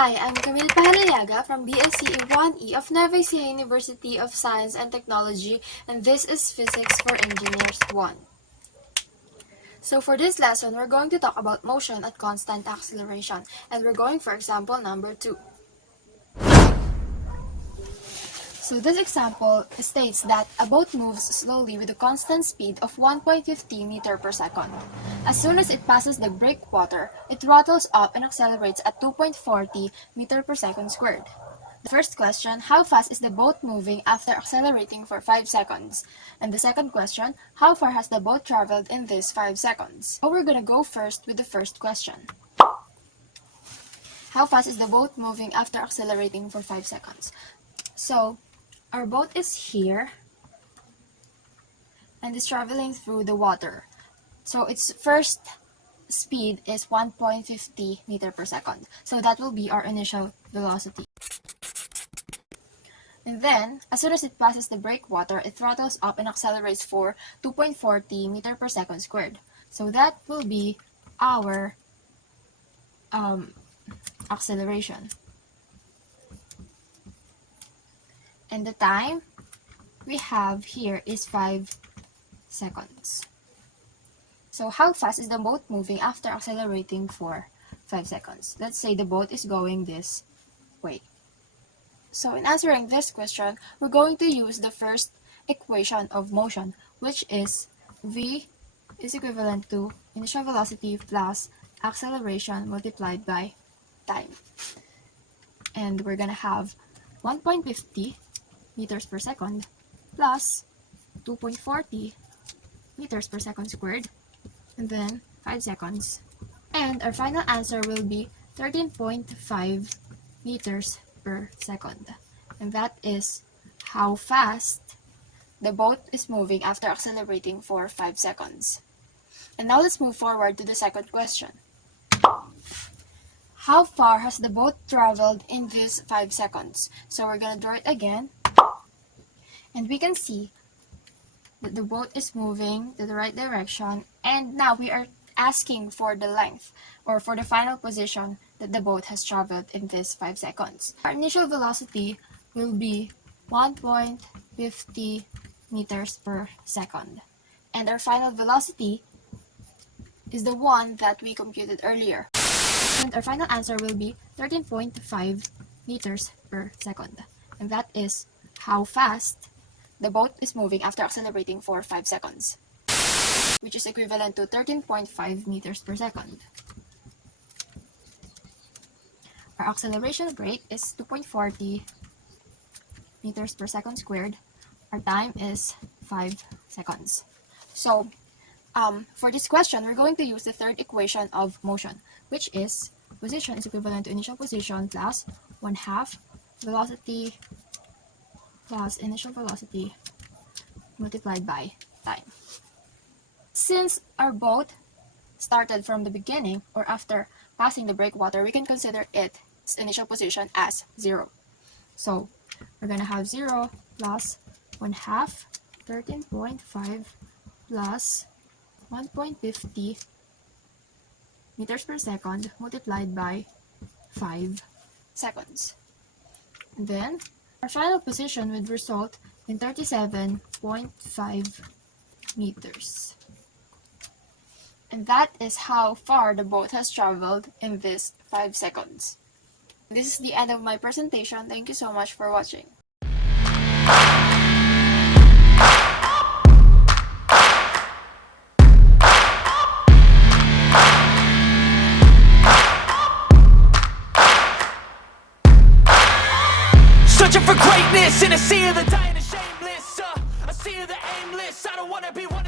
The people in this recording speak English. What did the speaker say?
Hi, I'm Camille Pajarillaga from BSCE 1E of Nueva Ecija University of Science and Technology, and this is Physics for Engineers 1. So for this lesson, we're going to talk about motion at constant acceleration, and we're going for example number 2. So this example states that a boat moves slowly with a constant speed of 1.50 meter per second. As soon as it passes the breakwater, it throttles up and accelerates at 2.40 meter per second squared. The first question, how fast is the boat moving after accelerating for 5 seconds? And the second question, how far has the boat traveled in these 5 seconds? So we're gonna go first with the first question. How fast is the boat moving after accelerating for 5 seconds? So, our boat is here and is traveling through the water. So its first speed is 1.50 meter per second. So that will be our initial velocity. And then, as soon as it passes the breakwater, it throttles up and accelerates for 2.40 meter per second squared. So that will be our acceleration. And the time we have here is 5 seconds. So how fast is the boat moving after accelerating for 5 seconds? Let's say the boat is going this way. So in answering this question, we're going to use the first equation of motion, which is v is equivalent to initial velocity plus acceleration multiplied by time. And we're gonna have 1.50 meters per second plus 2.40 meters per second squared, and then 5 seconds. And our final answer will be 13.5 meters per second. And that is how fast the boat is moving after accelerating for 5 seconds. And now let's move forward to the second question. How far has the boat traveled in these 5 seconds? So we're gonna draw it again. And we can see that the boat is moving to the right direction, and now we are asking for the length or for the final position that the boat has traveled in these 5 seconds. Our initial velocity will be 1.50 meters per second, and our final velocity is the one that we computed earlier. And our final answer will be 13.5 meters per second, and that is how fast the boat is moving after accelerating for 5 seconds, which is equivalent to 13.5 meters per second. Our acceleration rate is 2.40 meters per second squared. Our time is 5 seconds. So, for this question, we're going to use the third equation of motion, which is position is equivalent to initial position plus 1/2 velocity plus initial velocity multiplied by time. Since our boat started from the beginning or after passing the breakwater, we can consider its initial position as 0. So we're gonna have 0 plus 1/2 13.5 plus 1.50 meters per second multiplied by 5 seconds. And then our final position would result in 37.5 meters. And that is how far the boat has traveled in this 5 seconds. This is the end of my presentation. Thank you so much for watching. Searching for greatness in a sea of the dying and shameless, a sea of the aimless. I don't wanna be one